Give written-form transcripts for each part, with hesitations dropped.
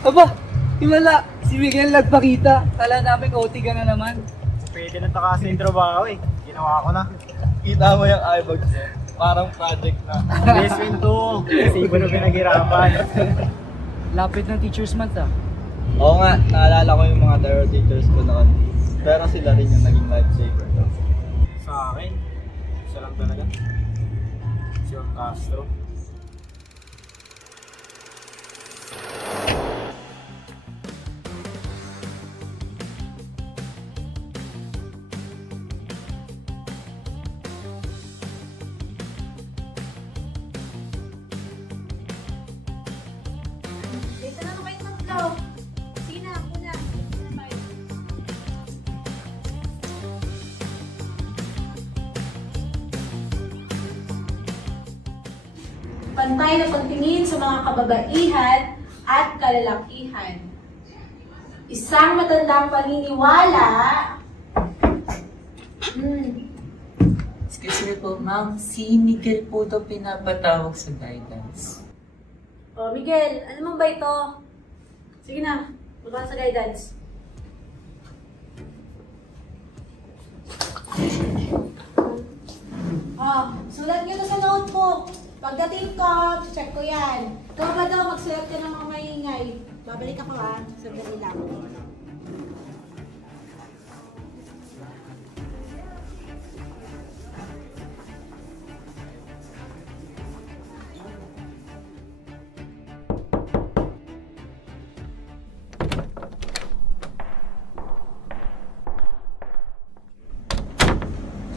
Aba, himala, si Miguel nagpakita. Kala namin OT ka na naman. Pwede na takasin yung trabaho eh. Ginawa ko na. Kita mo yung eyebags mo. Parang project na. Investment to. Kasi iba na pinaghirapan. Lapit ng Teacher's Month ah. Oo nga, naalala ko yung mga terror teachers ko noon. Pero sila rin yung naging lifesaver. Sa akin, isa lang talaga. Si Juan Castro. Dito na kayo tatlo. Sige na, muna. Pantay na pagtingin sa mga kababaihan at kalalakihan. Isang matandang paniniwala. Excuse me po, ma'am. Si Miguel po ito pinapatawag sa guidance. Oh, Miguel, ano mo ba ito? Sige na, punta ka sa guidance. Sulat nyo to sa notebook. Pagdating ko, check ko yan. Ikaw ba daw, magsulat ka ng mga maingay. Babalik ako ha, sandali lang.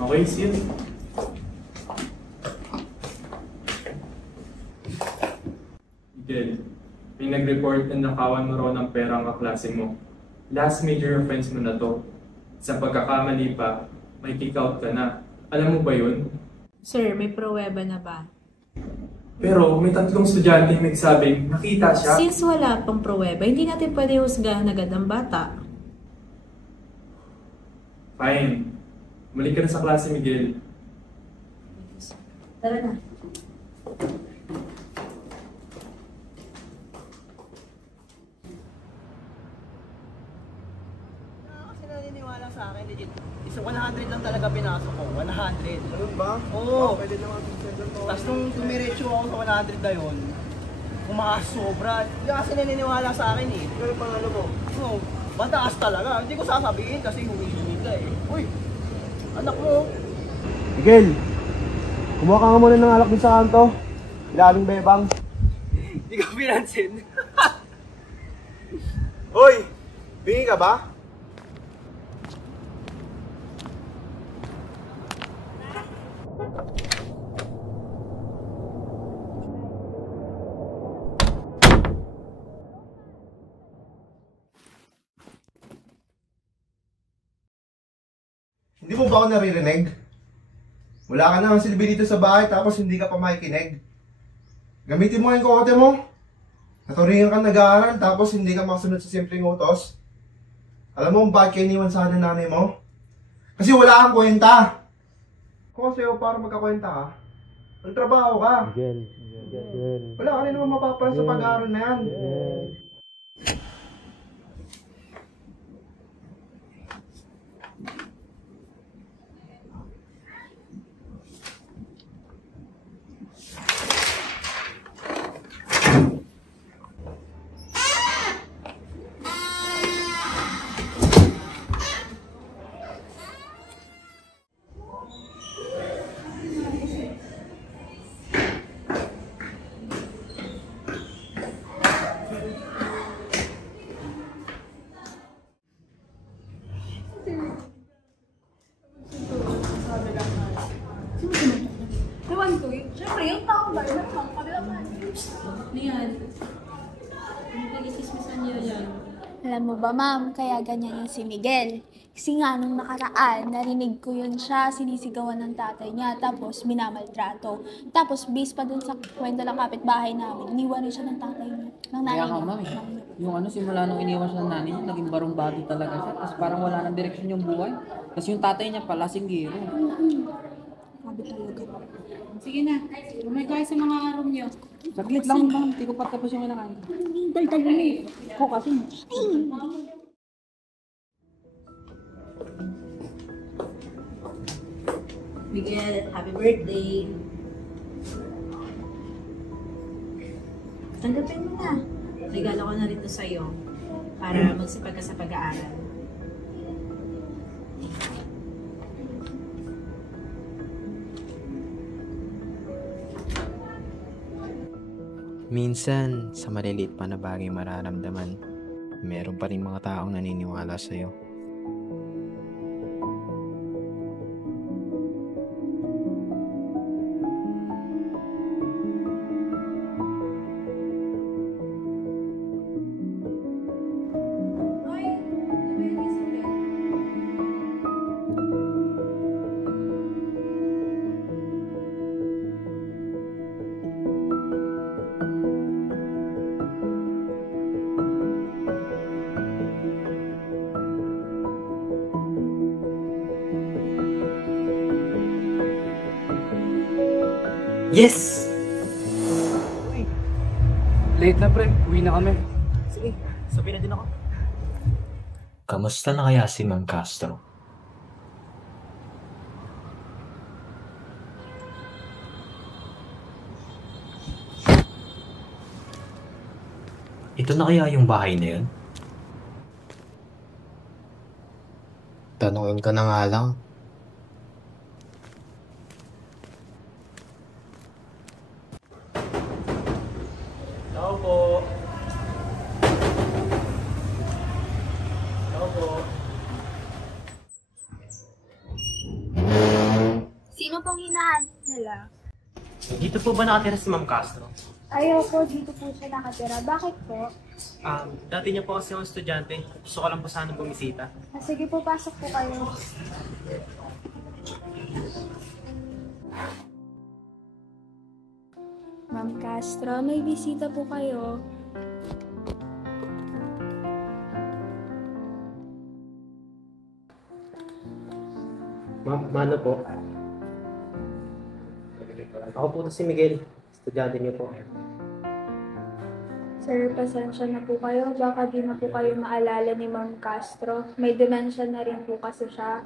Okay, see you. Miguel, may nag-report na nakawan mo raw ng pera ang kaklase mo. Last major offense mo na to. Sa pagkakamali pa, may kick out ka na. Alam mo ba yun? Sir, may pruweba na ba? Pero may 3 estudyante yung nagsabing nakita siya. Since wala pang pruweba, hindi natin pwede husgahan agad ang bata. Fine. Malik ka na sa klase, Miguel. Tara na. Kasi naniniwala sa akin, legit. Isa 100 lang talaga pinasok ko. 100. Ganun ba? Oo. Pwede naman mag-send to. Tapos nung tumiretso ako sa 100 na yun, kumasobra. Hindi kasi naniniwala sa akin eh. Pero panalo mo? Oo. Mataas talaga. Hindi ko sasabihin kasi humingi ka eh. Uy! Anak mo! Miguel! Kumuha ka nga muna ng alak din sa kanto. Ilaling bebang. Hindi ko pinansin. Hoy! Bingi ka ba? Hindi mo ba ako naririnig? Wala ka na ang silbi dito sa bahay tapos hindi ka pa makikinig. Gamitin mo yung kote mo. Naturingan ka nag-aaral tapos hindi ka makasunod sa simpleng utos. Alam mo bakit kayo iniwan sa ng nanay mo? Kasi wala kang kwenta. Kung kasi para magkakwenta ka, magtrabaho ka. Miguel. Wala ka rin naman mapapala sa pag-aaral na yan. Ewan ko yun. Siyempre, yung tao ba yun? Ang kabilaman. Lian, nagkikismisan niyo yan. Alam mo ba, ma'am, kaya ganyan yung si Miguel. Kasi nga, nung nakaraan, narinig ko yun siya, sinisigawan ng tatay niya, tapos minamaltrato. Tapos, based pa dun sa kwento ng kapitbahay namin, iniwan rin siya ng tatay niya. Ng nanay Kaya nga, niya. ma'am, yung simula nung iniwan siya ng nanay niya, naging barong bato talaga siya. Tapos parang wala nang direksyon yung buhay. Tapos yung tatay niya pala, singgero. grabe talaga. Sige na, bumalik kayo sa mga room niyo. Saglit lang, ma'am. Hindi ko pa tapos yung kinakain. Dal-dal mo eh. Ako kasi. Miguel, happy birthday. Tanggapin mo na. Regalo ko na rin to sa'yo para magsipag ka sa pag-aaral. Minsan, sa maliliit pa na bagay mararamdaman, meron pa rin mga taong naniniwala sa'yo. Yes! Late na, pre. Uwi na kami. Sige, sabi na din ako. Kamusta na kaya si Ma'am Castro? Ito na kaya yung bahay na yun? Tanungin ka na nga lang. Tao po. Tao po. Sino pong hinahanap nila? Dito po ba nakatira si Ma'am Castro? Ayaw po, dito po siya nakatira. Bakit po? Dati niya po kasi akong estudyante. Gusto ko lang po sanang bumisita. Sige po, pasok po kayo. Ma'am Castro, may bisita po kayo. Mano po? Ako po si Miguel. Estudyante niyo po. Sir, pasensya na po kayo. Baka di na po kayo maalala ni Ma'am Castro. May dementia na rin po kasi siya.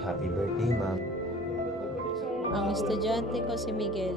Happy birthday, Ma'am. Ang estudyante ko si Miguel.